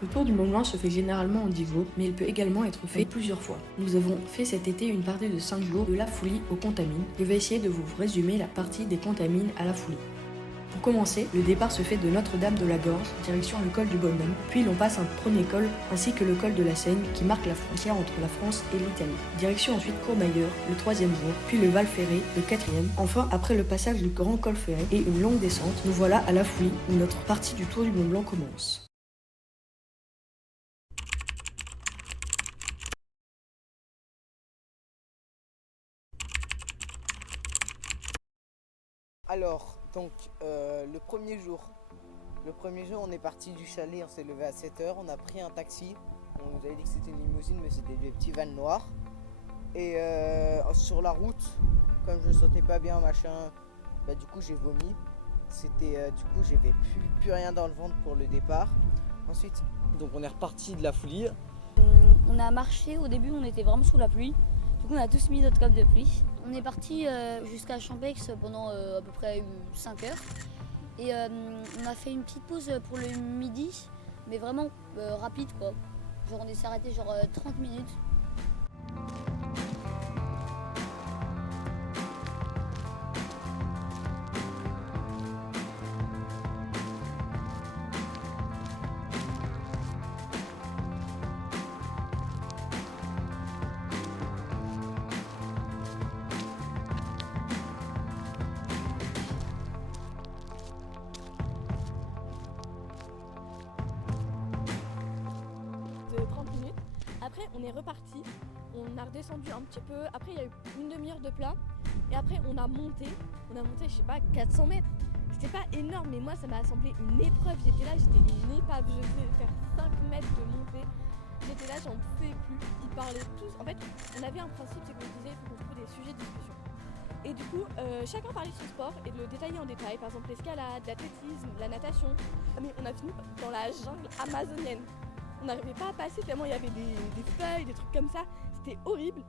Le tour du Mont Blanc se fait généralement en 10 jours, mais il peut également être fait plusieurs fois. Nous avons fait cet été une partie de 5 jours de la Foulie aux Contamines. Je vais essayer de vous résumer la partie des Contamines à la Foulie. Pour commencer, le départ se fait de Notre-Dame-de-la-Gorge, direction le col du Bonhomme, puis l'on passe un premier col ainsi que le col de la Seine qui marque la frontière entre la France et l'Italie. Direction ensuite Courmayeur, le 3e jour, puis le Val Ferré, le 4e. Enfin, après le passage du Grand Col Ferré et une longue descente, nous voilà à la Foulie où notre partie du Tour du Mont Blanc commence. Alors, donc, le premier jour, on est parti du chalet, on s'est levé à 7h, on a pris un taxi. On nous avait dit que c'était une limousine, mais c'était des petits vannes noirs. Et sur la route, comme je ne sentais pas bien, machin, bah du coup j'ai vomi. Du coup j'avais plus rien dans le ventre pour le départ. Ensuite, donc on est reparti de la Foulie. On a marché, au début on était vraiment sous la pluie. Du coup on a tous mis notre cape de pluie. On est parti jusqu'à Champex pendant à peu près 5 heures. Et on a fait une petite pause pour le midi, mais vraiment rapide quoi. Genre on s'est arrêté 30 minutes. De 30 minutes. Après, on est reparti. On a redescendu un petit peu. Après, il y a eu une demi-heure de plat. Et après, on a monté. Je sais pas, 400 mètres. C'était pas énorme, mais moi, ça m'a semblé une épreuve. J'étais là, j'étais une épave. Je devais faire 5 mètres de montée. J'étais là, j'en pouvais plus. Ils parlaient tous. En fait, on avait un principe, c'est qu'on disait, il faut qu'on trouve des sujets de discussion. Et du coup, chacun parlait de son sport et de le détailler en détail. Par exemple, l'escalade, l'athlétisme, la natation. Mais on a fini dans la jungle amazonienne. On n'arrivait pas à passer tellement il y avait des feuilles, des trucs comme ça. C'était horrible.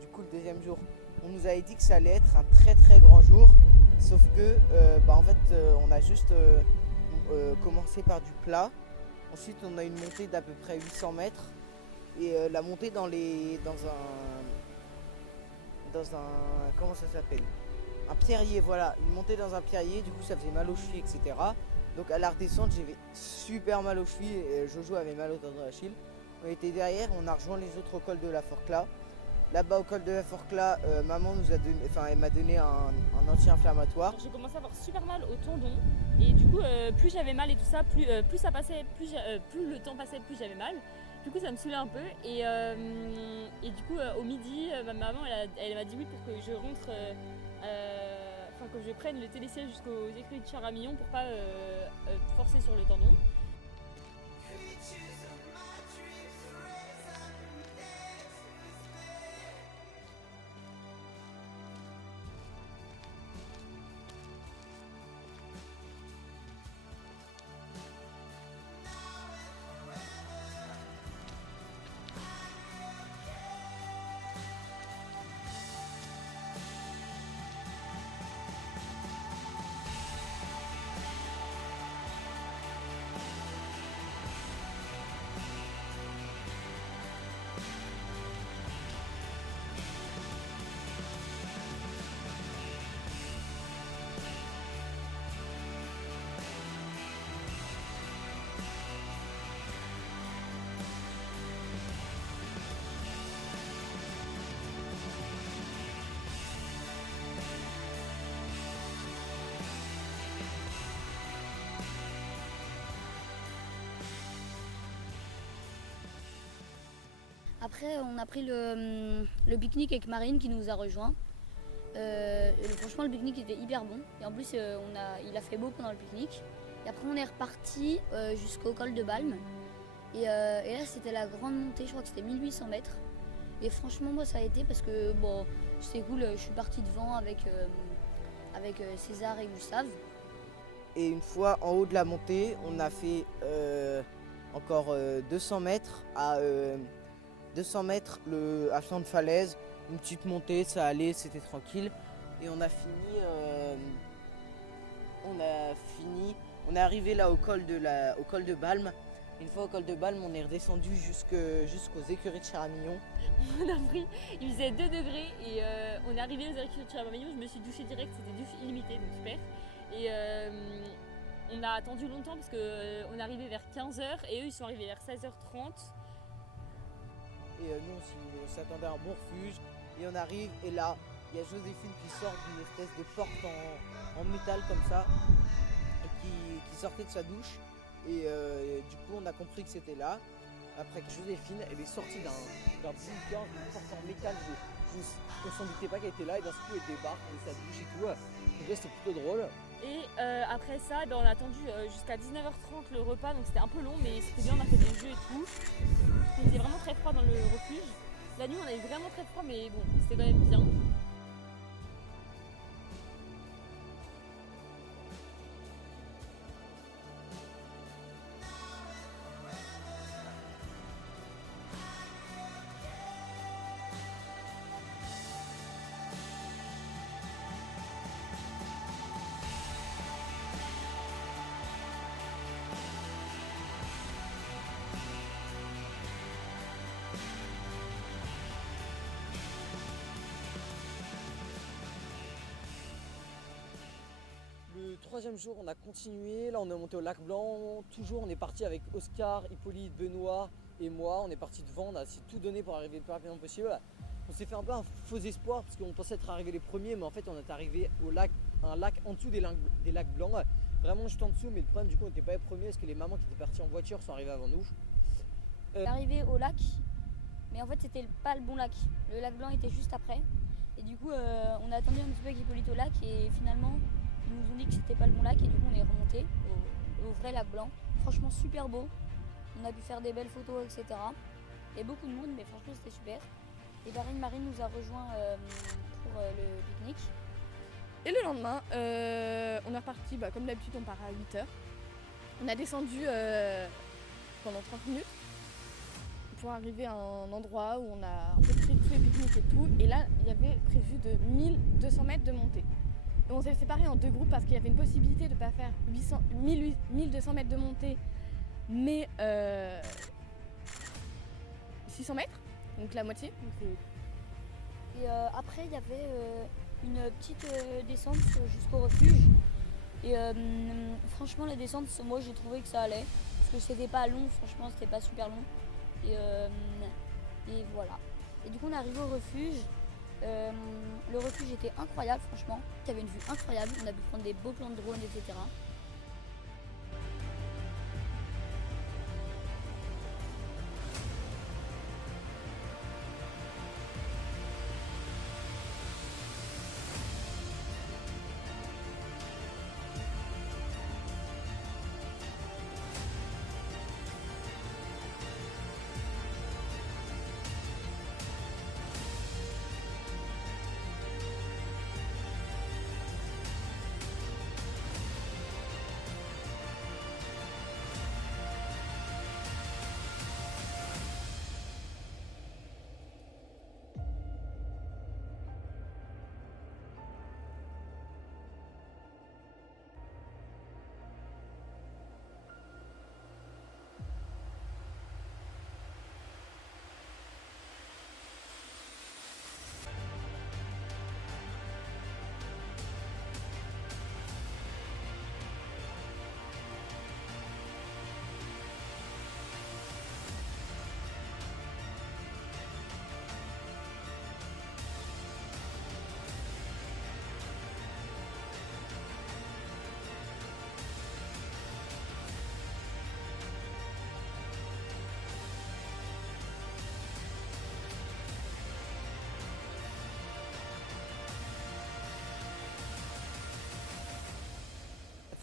Du coup, le deuxième jour, on nous avait dit que ça allait être un très très grand jour. Sauf que, on a juste commencé par du plat. Ensuite, on a une montée d'à peu près 800 mètres. Et la montée dans un. Comment ça s'appelle? Un pierrier, voilà. Une montée dans un pierrier, du coup, ça faisait mal aux chevilles, etc. Donc, à la redescente, j'avais super mal aux chevilles. Et Jojo avait mal au tendon d'Achille. On était derrière, on a rejoint les autres au col de la Forclaz. Là-bas au col de la Forclaz, maman elle m'a donné un anti-inflammatoire. J'ai commencé à avoir super mal au tendon et du coup plus j'avais mal et tout ça, plus ça passait, plus le temps passait, plus j'avais mal. Du coup ça me saoulait un peu et du coup au midi ma maman elle m'a dit oui pour que je rentre, que je prenne le télésiège jusqu'aux écuries de Charamillon pour pas forcer sur le tendon. Après, on a pris le pique-nique avec Marine qui nous a rejoints. Franchement, le pique-nique était hyper bon. Et en plus, il a fait beau pendant le pique-nique. Et après, on est reparti jusqu'au col de Balme. Et là, c'était la grande montée, je crois que c'était 1800 mètres. Et franchement, moi, ça a été parce que bon, c'était cool. Je suis partie devant avec César et Gustave. Et une fois en haut de la montée, on a fait encore 200 mètres à 200 mètres à flanc de falaise, une petite montée, ça allait, c'était tranquille. Et on est arrivé là au col de Balme. Une fois au col de Balme, on est redescendu jusqu'aux écuries de Charamillon. On a pris, il faisait 2 degrés et on est arrivé aux écuries de Charamillon, je me suis douchée direct, c'était douche illimitée, donc super. Et on a attendu longtemps parce qu'on est arrivé vers 15h et eux ils sont arrivés vers 16h30. Et nous on s'attendait à un bon refuge et on arrive et là il y a Joséphine qui sort d'une espèce de porte en métal comme ça et qui sortait de sa douche et du coup on a compris que c'était là. Après que Joséphine elle est sortie d'un bunker, d'une porte en métal, je ne s'en doutais pas qu'elle était là et d'un coup elle débarque de sa douche et tout. Donc là c'était plutôt drôle. Et après ça, on a attendu jusqu'à 19h30 le repas, donc c'était un peu long, mais c'était bien, on a fait des jeux et tout. Il faisait vraiment très froid dans le refuge. La nuit, on a eu vraiment très froid, mais bon, c'était quand même bien. Le troisième jour, on a continué. Là, on est monté au lac Blanc. Toujours, on est parti avec Oscar, Hippolyte, Benoît et moi. On est parti devant. On a essayé de tout donner pour arriver le plus rapidement possible. On s'est fait un peu un faux espoir parce qu'on pensait être arrivé les premiers, mais en fait, on est arrivé au lac, un lac en dessous des lacs blancs. Vraiment juste en dessous, mais le problème, du coup, on n'était pas les premiers parce que les mamans qui étaient parties en voiture sont arrivées avant nous. On est arrivé au lac, mais en fait, c'était pas le bon lac. Le lac blanc était juste après. Et du coup, on a attendu un petit peu avec Hippolyte au lac et finalement, ils nous ont dit que c'était pas le bon lac et du coup on est remonté au vrai lac blanc. Franchement super beau, on a pu faire des belles photos, etc. Il y a beaucoup de monde mais franchement c'était super. Et Marine nous a rejoint pour le pique-nique. Et le lendemain, on est reparti, comme d'habitude on part à 8h. On a descendu pendant 30 minutes pour arriver à un endroit où on a un peu pris tous les pique-niques et tout. Et là, il y avait prévu de 1200 mètres de montée. Et on s'est séparés en 2 groupes parce qu'il y avait une possibilité de ne pas faire 1200 mètres de montée, mais 600 mètres, donc la moitié. Et après, il y avait une petite descente jusqu'au refuge. Et franchement, la descente, moi j'ai trouvé que ça allait. Parce que c'était pas long, franchement, c'était pas super long. Et voilà. Et du coup, on est arrivé au refuge. Le refuge était incroyable, franchement. Il y avait une vue incroyable. On a pu prendre des beaux plans de drone, etc.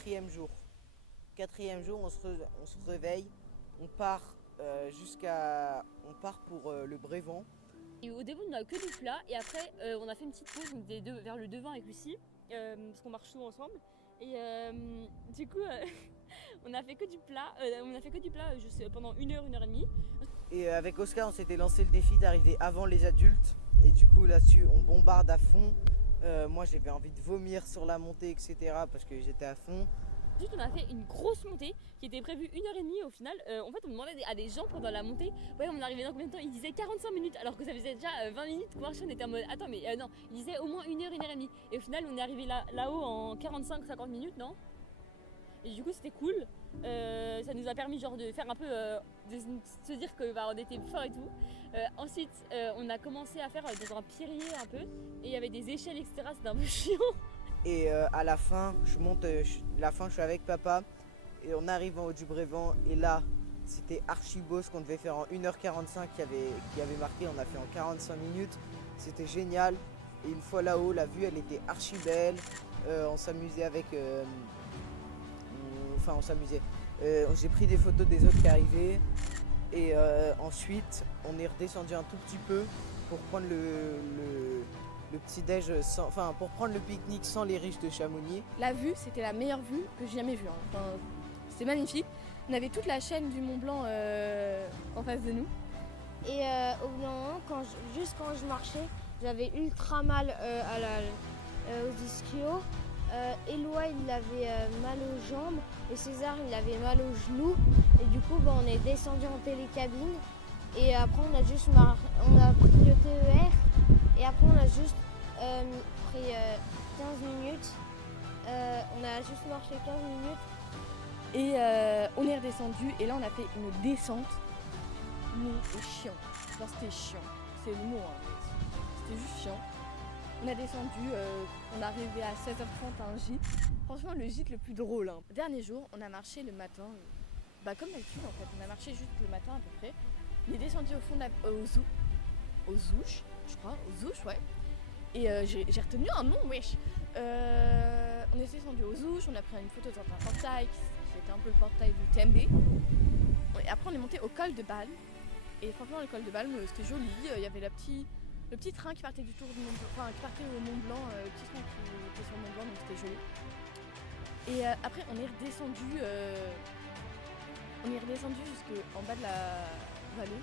quatrième jour. Quatrième jour, on se réveille, on part pour le Brévent. Et au début, on n'a que du plat et après, on a fait une petite pause vers le devin avec Lucie, parce qu'on marche souvent ensemble. Et du coup, on a fait que du plat. Pendant 1 heure, 1 heure et demie. Et avec Oscar, on s'était lancé le défi d'arriver avant les adultes. Et du coup, là-dessus, on bombarde à fond. Moi, j'avais envie de vomir sur la montée, etc. parce que j'étais à fond. Ensuite, on a fait une grosse montée qui était prévue 1 heure et demie au final. En fait, on demandait à des gens pendant la montée, ouais, on arrivait dans combien de temps? Ils disaient 45 minutes, alors que ça faisait déjà 20 minutes qu'on marchait. On était en mode, attends, mais non, ils disaient au moins 1 heure, 1 heure et demie. Et au final, on est arrivé là-haut en 45-50 minutes, non? Et du coup, c'était cool. Ça nous a permis genre de faire un peu, de se dire que on était fort et tout. Ensuite, on a commencé à faire dans un pierrier un peu, et il y avait des échelles, etc. C'était un peu chiant. Et à la fin, je suis avec papa. Et on arrive en haut du Brévent. Et là, c'était archi beau ce qu'on devait faire en 1h45 qui avait marqué. On a fait en 45 minutes. C'était génial. Et une fois là-haut, la vue, elle était archi belle. On s'amusait avec... on s'amusait. J'ai pris des photos des autres qui arrivaient. Et ensuite, on est redescendu un tout petit peu pour prendre le petit-déj, pour prendre le pique-nique sans les riches de Chamonix. La vue, c'était la meilleure vue que j'ai jamais vue. Enfin, c'était magnifique. On avait toute la chaîne du Mont Blanc en face de nous. Et au bout d'un moment, quand je marchais, j'avais ultra mal aux ischios. Éloi, il avait mal aux jambes et César, il avait mal aux genoux. Et du coup, on est descendu en télécabine. Et après, on a pris le TER. Et après, on a juste pris 15 minutes. On a juste marché 15 minutes. Et on est redescendu. Et là, on a fait une descente. Non, c'est chiant. Genre, c'était chiant. C'est le mot. Hein. C'était juste chiant. On a descendu, on est arrivé à 16h30 à un gîte. Franchement, le gîte le plus drôle. Hein. Dernier jour, on a marché le matin. Comme d'habitude, en fait. On a marché juste le matin à peu près. On est descendu au fond de aux Ouches, je crois. Aux Ouches, ouais. Et j'ai retenu un nom, wesh. On est descendu aux Ouches, on a pris une photo dans un portail, qui était un peu le portail du TMB. Et après, on est monté au col de Balme. Et franchement, le col de Balme, c'était joli. Il y avait le petit train qui partait du tour du Mont Blanc, enfin qui partait au Mont Blanc, le petit train qui était sur le Mont Blanc, donc c'était joli. Et après, on est redescendu jusqu'en bas de la vallée,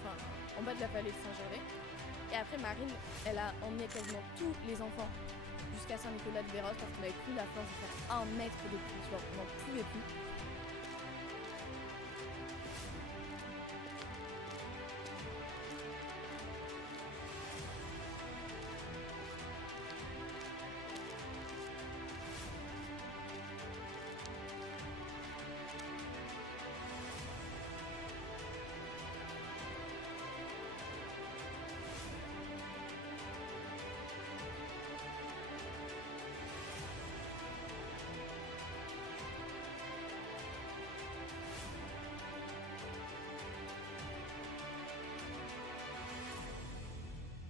enfin en bas de la vallée de Saint-Gervais. Et après, Marine, elle a emmené quasiment tous les enfants jusqu'à Saint-Nicolas-de-Véros parce qu'on avait plus la force de faire 1 mètre de plus, genre on n'en pouvait plus.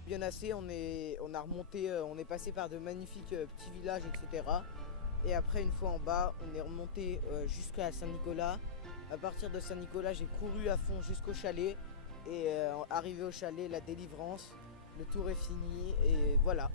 Bien assez, on a remonté, on est passé par de magnifiques petits villages, etc. Et après, une fois en bas, on est remonté jusqu'à Saint-Nicolas. À partir de Saint-Nicolas, j'ai couru à fond jusqu'au chalet. Et arrivé au chalet, la délivrance, le tour est fini et voilà.